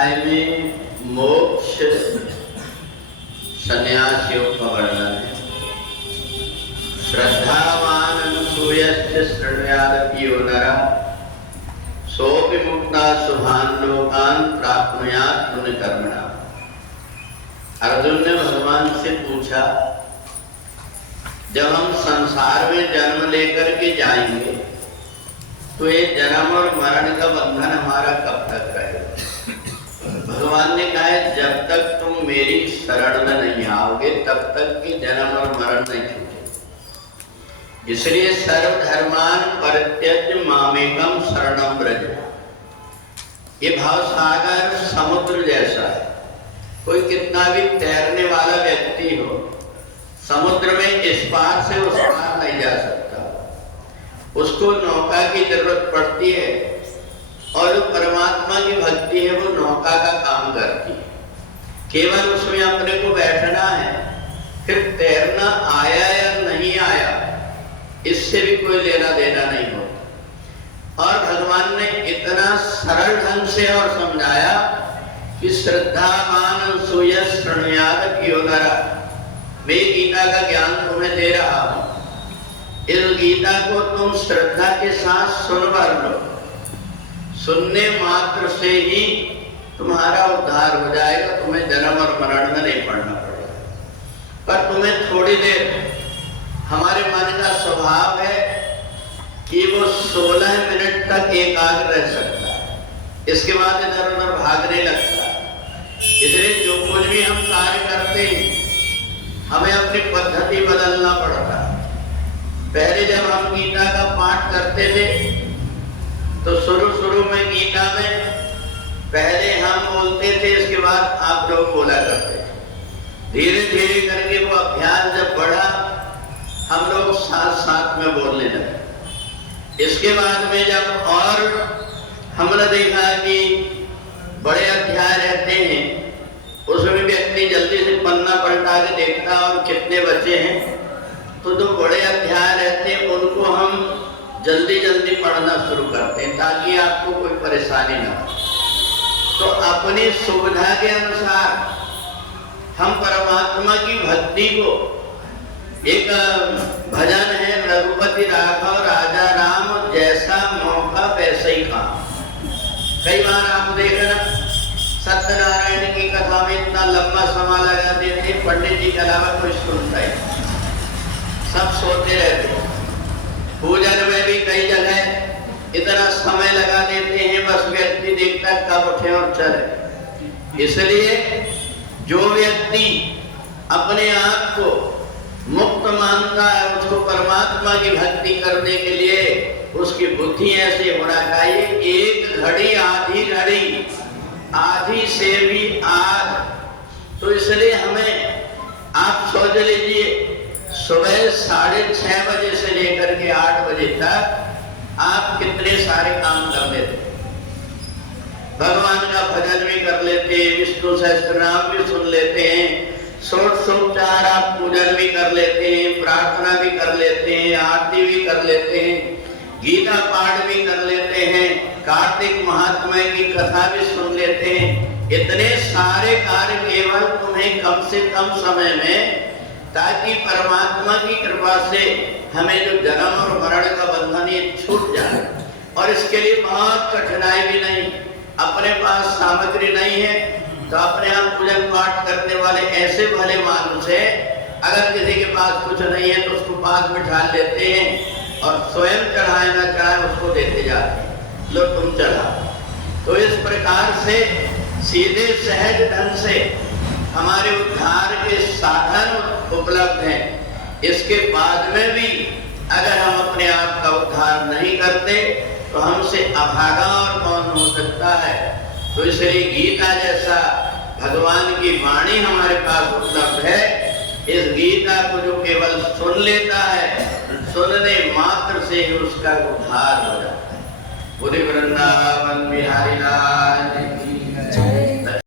अध्याय में मोक्ष संन्यास योग का वर्णन है। श्रद्धावान अनुसूयस्य शृणुयादपि यो नरः सोऽपि मुक्ता शुभान् लोकान् प्राप्नुयात् पुण्यकर्मणा। अर्जुन ने भगवान से पूछा, जब हम संसार में जन्म लेकर के जाएंगे तो ये जन्म और मरण का बंधन हमारा कब तक रहेगा? भगवान ने कहा है, जब तक तुम मेरी शरण में नहीं आओगे तब तक कि जन्म और मरण नहीं छूटे। इसलिए सर्वधर्मान परित्यज्य मामेकम शरणं व्रज। ये भवसागर समुद्र जैसा है। कोई कितना भी तैरने वाला व्यक्ति हो, समुद्र में इस पार से उस पार नहीं जा सकता। उसको नौका की जरूरत पड़ती है और जो परमात्मा की भक्ति है वो नौका का काम करती है। केवल उसमें अपने को बैठना है, फिर तैरना आया या नहीं आया इससे भी कोई लेना देना नहीं होता। और भगवान ने इतना सरल ढंग से और समझाया कि श्रद्धावान अनुसूयः शृणुयादपि यो नरः। मैं गीता का ज्ञान तुम्हें दे रहा हूं, इस गीता को तुम श्रद्धा के साथ सुन भर लो। सुनने मात्र से ही तुम्हारा उद्धार हो जाएगा, तुम्हें जन्म और मरण में नहीं पड़ना पड़ेगा। पर तुम्हें थोड़ी देर, हमारे मन का स्वभाव है कि वो 16 मिनट तक एकाग्र रह सकता है, इसके बाद इधर उधर भागने लगता है। इसलिए जो कुछ भी हम कार्य करते हैं हमें अपनी पद्धति बदलना पड़ता है। पहले जब हम गीता का पाठ करते थे तो शुरू में गीता में पहले हम बोलते थे, इसके बाद आप लोग बोला करते थे। धीरे धीरे करके वो अभ्यास जब बढ़ा, हम लोग साथ साथ में बोलने लगे। इसके बाद में जब और हमने देखा कि बड़े अध्याय रहते हैं, उसमें व्यक्ति जल्दी से पन्ना पलटा के देखता और कितने बचे हैं, तो जो बड़े अध्याय रहते हैं उनको हम जल्दी जल्दी पढ़ना शुरू करते हैं ताकि आपको कोई परेशानी ना हो। तो अपनी सुविधा के अनुसार हम परमात्मा की भक्ति को, एक भजन है, रघुपति राघव राजा राम, जैसा मौका वैसे ही काम। कई बार आप देखना सत्यनारायण की कथा में इतना लंबा समय लगा देते, पंडित जी के अलावा कोई सुनता ही, सब सोते रहते। पूजन में भी कई जगह इतना समय लगा देते हैं, बस व्यक्ति देखता कब उठे और चले। इसलिए जो व्यक्ति अपने आप को मुक्त मानता है, उसको परमात्मा की भक्ति करने के लिए उसकी बुद्धि ऐसे होना चाहिए, एक घड़ी आधी घड़ी, आधी से भी आध। तो इसलिए हमें, आप सोच लीजिए, सुबह 6:30 बजे से लेकर के 8 बजे तक आप कितने सारे काम कर लेते। भगवान का भजन भी कर लेते हैं, विष्णु सहस्त्रनाम भी सुन लेते हैं, षोडशोपचार आप पूजन भी कर लेते हैं, प्रार्थना भी कर लेते हैं, आरती भी कर लेते हैं, गीता पाठ भी कर लेते हैं, कार्तिक महात्म्य की कथा भी सुन लेते हैं। इतने सारे कार्य केवल तुम्हें कम से कम समय में, ताकि परमात्मा की कृपा से हमें जो जन्म और मरण का बंधन ये छूट जाए। और इसके लिए बहुत कठिनाई भी नहीं, अपने पास सामग्री नहीं है तो अपने आप पूजन पाठ करने वाले ऐसे भले मानुष है, अगर किसी के पास कुछ नहीं है तो उसको पास बिठा लेते हैं और स्वयं चढ़ाए ना चाहे उसको देते जाते हैं, लो तुम चढ़ा। तो इस प्रकार से सीधे सहज ढंग से हमारे उद्धार के साधन उपलब्ध हैं। इसके बाद में भी अगर हम अपने आप का उद्धार नहीं करते तो हमसे अभागा और कौन हो सकता है। तो इसलिए गीता जैसा भगवान की वाणी हमारे पास उपलब्ध है। इस गीता को जो केवल सुन लेता है, सुनने मात्र से ही उसका उद्धार हो जाता है। पूरी वृंदावन बिहारी लाल।